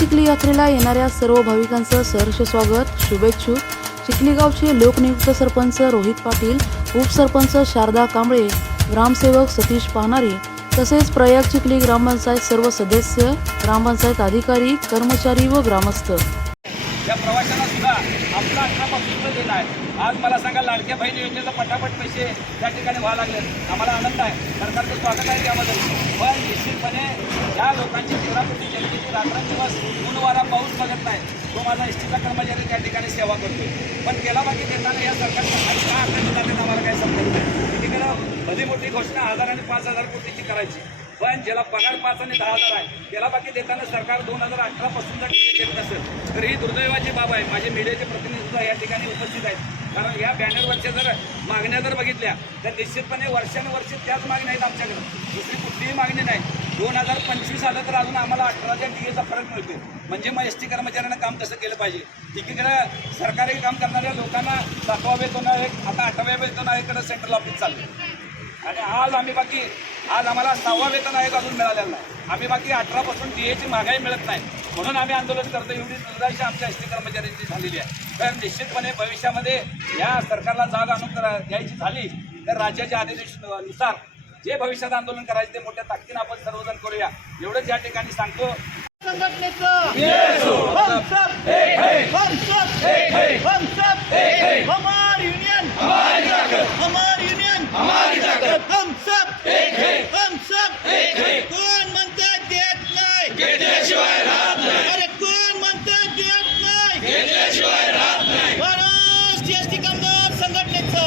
चिखली यात्रेला येणाऱ्या सर्व भाविकांचं सहर्ष स्वागत शुभेच्छुक चिखलीगावचे लोकनियुक्त सरपंच रोहित पाटील उपसरपंच शारदा कांबळे ग्रामसेवक सतीश पाहणारे तसेच प्रयाग चिखली ग्रामपंचायत सर्व सदस्य ग्रामपंचायत अधिकारी कर्मचारी व ग्रामस्थ. त्या प्रवाशांना सुद्धा आपला अठरापासून देत आहे. आज मला सांगा लाडक्या बहीण योजनेचा पटापट पैसे त्या ठिकाणी व्हायला लागले आम्हाला आनंद आहे. सरकारचं स्वागत आहे त्यामध्ये पण निश्चितपणे या लोकांची पुरापुरी रात्र दिवस ऊन वारा पाऊस बघत नाही. तो माझा एसटीचा कर्मचारी त्या ठिकाणी सेवा करतोय. पण गेला बाकी देताना या सरकारच्या खाली का आकडे जाते आम्हाला काही समजत नाही. तिकडे भली मोठी घोषणा हजार आणि पाच हजार कोटीची करायची. पण ज्याला पगार पाच आणि दहा हजार आहे त्याला बाकी देताना सरकार दोन हजार अठरापासून जर देत नसेल. तर ही दुर्दैवाची बाब आहे. माझे मीडियाचे प्रतिनिधी सुद्धा या ठिकाणी उपस्थित आहेत. कारण या बॅनरवरच्या जर मागण्या जर बघितल्या तर निश्चितपणे वर्षानुवर्षे त्याच मागण्या आहेत आमच्याकडे. दुसरी कुठलीही मागणी नाही. दोन हजार पंचवीस आलं तर अजून आम्हाला अठराच्या डी एचा फरक मिळतो. म्हणजे मग एस टी कर्मचाऱ्यांना काम कसं केलं पाहिजे? एकीकडे सरकारी काम करणाऱ्या लोकांना सातवा वेतन आहे आता आठव्या वेतन आहे इकडे सेंट्रल ऑफिस चाललं. आणि आज आम्ही बाकी आज आम्हाला सहावा वेतन आयोग अजून मिळालेला नाही. आम्ही बाकी अठरा पासून डीएची महागाई मिळत नाही. म्हणून आम्ही आंदोलन करतो एवढी दुर्दशा आमच्या एस टी कर्मचाऱ्यांची झालेली आहे. तर निश्चितपणे भविष्यामध्ये या सरकारला जाग आणून करा- द्यायची झाली तर राज्याच्या आदेशानुसार जे भविष्यात आंदोलन करायचे ते मोठ्या ताकदीनं आपण सर्वजण करूया. एवढंच या ठिकाणी सांगतो. घेतल्याशिवाय राहत नाही. अरे कोण म्हणतं देत नाही? घेतल्याशिवाय राहत नाही. महाराष्ट्र एसटी कामगार संघटनेचा.